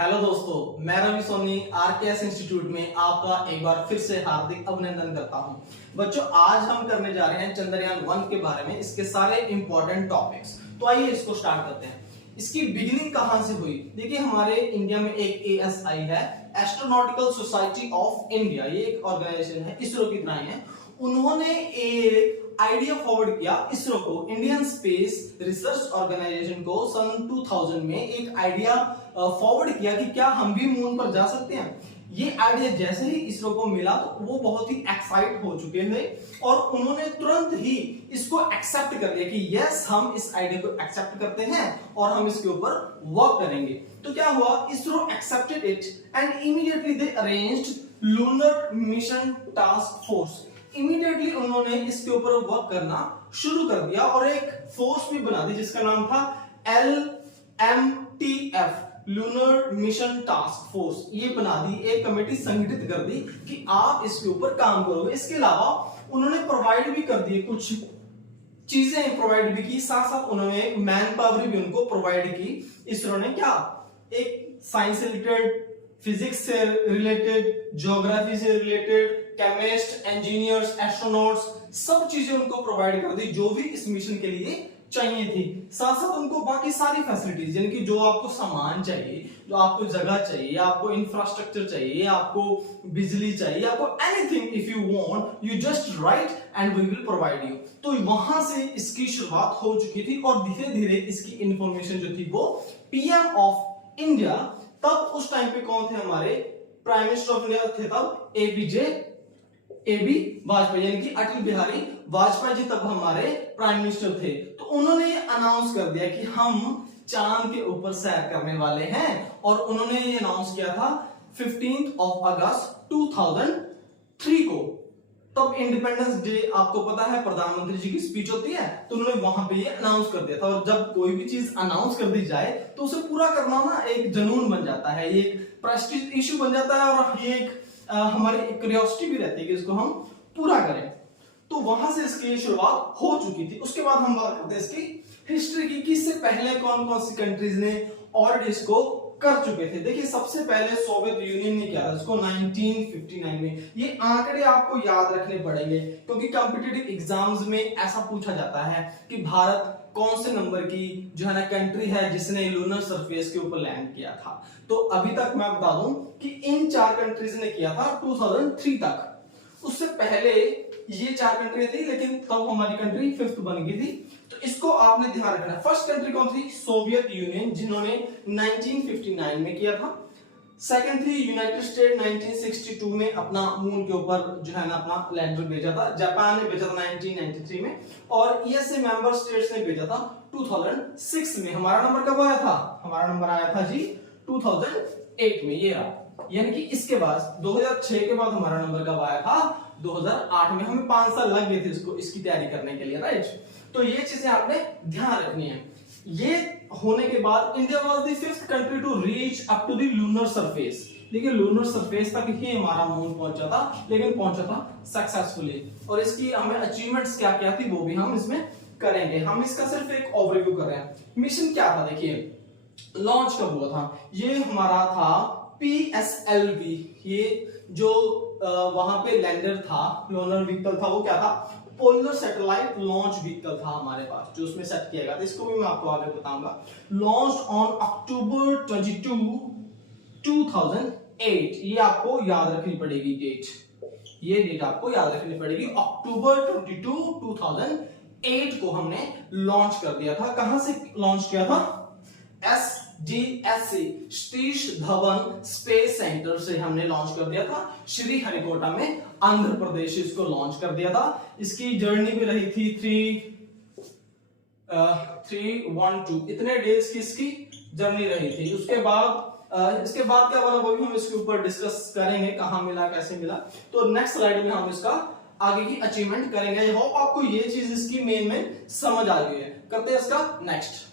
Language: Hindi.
हेलो दोस्तों, मैं रवि सोनी आरकेएस इंस्टीट्यूट में आपका एक बार फिर से हार्दिक अभिनंदन करता हूं। बच्चों, आज हम करने जा रहे हैं चंद्रयान 1 के बारे में, इसके सारे इंपॉर्टेंट टॉपिक्स। तो आइए इसको स्टार्ट करते हैं। इसकी बिगिनिंग कहां से हुई? देखिए, हमारे इंडिया में एक एएसआई है, एस्ट्रोनॉटिकल सोसाइटी ऑफ इंडिया। ये एक ऑर्गेनाइजेशन है, इसरो की तरह है। उन्होंने एक आइडिया फॉरवर्ड किया इसरो को, इंडियन स्पेस रिसर्च ऑर्गेनाइजेशन को सन 2000 में एक आइडिया फॉरवर्ड किया कि क्या हम भी मून पर जा सकते हैं। ये आइडिया जैसे ही इसरो को मिला तो वो बहुत ही एक्साइट हो चुके थे और उन्होंने तुरंत ही इसको एक्सेप्ट कर लिया कि यस, हम इस आइडिया को एक्सेप्ट करते हैं और हम इसके ऊपर वर्क करेंगे। तो क्या हुआ, ISRO accepted it and immediately they arranged lunar mission task force. Immediately उन्होंने इसके ऊपर वर्क करना शुरू कर दिया और एक फोर्स भी बना दी जिसका नाम था LMTF, lunar mission task force. ये बना दी, एक कमेटी संगठित कर दी कि आप इसके ऊपर काम करोगे। इसके अलावा उन्होंने प्रोवाइड भी कर दिए, कुछ चीजें प्रोवाइड भी की, साथ साथ उन्होंने एक मैन पावर भी उनको प्रोवाइड की। इसरो ने क्या, एक साइंस से रिलेटेड, फिजिक्स से रिलेटेड, ज्योग्राफी से रिलेटेड, केमिस्ट, इंजीनियर्स, एस्ट्रोनॉट्स, सब चीजें उनको प्रोवाइड कर दी जो भी इस मिशन के लिए चाहिए थी। साथ साथ उनको बाकी सारी फैसिलिटीज, यानी कि जो आपको सामान चाहिए, जो आपको जगह चाहिए, आपको इंफ्रास्ट्रक्चर चाहिए, आपको बिजली चाहिए, आपको anything if you want, you just write and we will provide you. तो वहां से इसकी शुरुआत हो चुकी थी और धीरे धीरे इसकी इंफॉर्मेशन जो थी वो पीएम ऑफ इंडिया, तब उस टाइम पे कौन थे हमारे प्राइम मिनिस्टर ऑफ इंडिया थे तब, एबी वाजपेयी, यानी कि अटल बिहारी वाजपेयी जी तब हमारे प्राइम मिनिस्टर थे। तो उन्होंने ये अनाउंस कर दिया कि हम चांद के ऊपर सैर करने वाले हैं और उन्होंने ये अनाउंस किया था 15 अगस्त 2003 को। तब इंडिपेंडेंस डे आपको पता है, प्रधानमंत्री जी की स्पीच होती है, तो उन्होंने वहां पे ये अनाउंस कर दिया था। और जब कोई भी चीज अनाउंस कर दी जाए तो उसे पूरा करना ना एक जुनून बन जाता है, ये एक प्रेस्टीज इशू बन जाता है और ये एक हमारी क्यूरियोसिटी भी रहती है कि इसको हम पूरा करें। तो वहां से इसकी शुरुआत हो चुकी थी। उसके बाद हम बात करते हैं इसकी हिस्ट्री की, कि इससे पहले कौन कौन सी कंट्रीज ने ऑलरेडी इसको कर चुके थे। देखिए, सबसे पहले सोवियत यूनियन ने किया था इसको 1959 में। ये आंकड़े आपको याद रखने पड़ेंगे क्योंकि कॉम्पिटिटिव एग्जाम्स में ऐसा पूछा जाता है कि भारत कौन से नंबर की जो है ना कंट्री है जिसने लूनर सरफेस के ऊपर लैंड किया था। तो अभी तक मैं बता दूं कि इन 4 कंट्रीज ने किया था 2003 तक। उससे पहले ये 4 कंट्री थी, लेकिन तब हमारी कंट्री 5th बन गई थी। तो इसको आपने ध्यान रखना। फर्स्ट कंट्री कौन थी? सोवियत यूनियन, जिन्होंने 1959 में किया था। सेकंड थी यूनाइटेड स्टेट, 1962 में अपना मून के ऊपर जो है ना अपना लैंडर भेजा था। जापान ने भेजा था 1993 में और यूएसए मेंबर स्टेट्स ने भेजा था 2006 में। हमारा नंबर कब आया था? हमारा नंबर आया था जी 2008 में, ये रहा। यानी कि इसके बाद 2006 के बाद हमारा नंबर कब आया था? 2008 में। हमें 5 साल लग गए थे इसकी तैयारी करने के लिए, राइट। तो ये चीजें आपने ध्यान रखनी है। ये होने के बाद India was the 5th country to reach up to the lunar surface. देखिए, लूनर सरफेस तक ही हमारा मून पहुंचा था, लेकिन पहुंचा था सक्सेसफुली। और इसकी हमें अचीवमेंट्स क्या क्या थी वो भी हम इसमें करेंगे। हम इसका सिर्फ एक ओवरव्यू कर रहे हैं। मिशन क्या था? देखिए, लॉन्च कब हुआ था? ये हमारा था PSLV। ये जो वहां पे लैंडर था, लूनर व्हीकल था, वो क्या था? पोलर सैटेलाइट लॉन्च व्हीकल था हमारे पास, जो उसमें सेट किया गया था। इसको भी मैं आपको आगे बताऊंगा। Launch on October 22, 2008। ये आपको याद रखनी पड़ेगी डेट, ये डेट आपको याद रखनी पड़ेगी। अक्टूबर 22, 2008 को हमने लॉन्च कर दिया था। कहां से लॉन्च किया था? SDSC, Satish Dhawan space centre से हमने लॉन्च कर दिया था। श्रीहरिकोटा में, आंध्र प्रदेश इसको लॉन्च कर दिया था। इसकी जर्नी भी रही थी 312, इतने डेज की इसकी जर्नी रही थी। उसके बाद इसके बाद क्या वाला वो भी हम इसके ऊपर डिस्कस करेंगे, कहां मिला, कैसे मिला। तो नेक्स्ट स्लाइड में हम इसका आगे की अचीवमेंट करेंगे। आई होप आपको ये चीज इसकी मेन में समझ आ गई है। करते हैं इसका नेक्स्ट।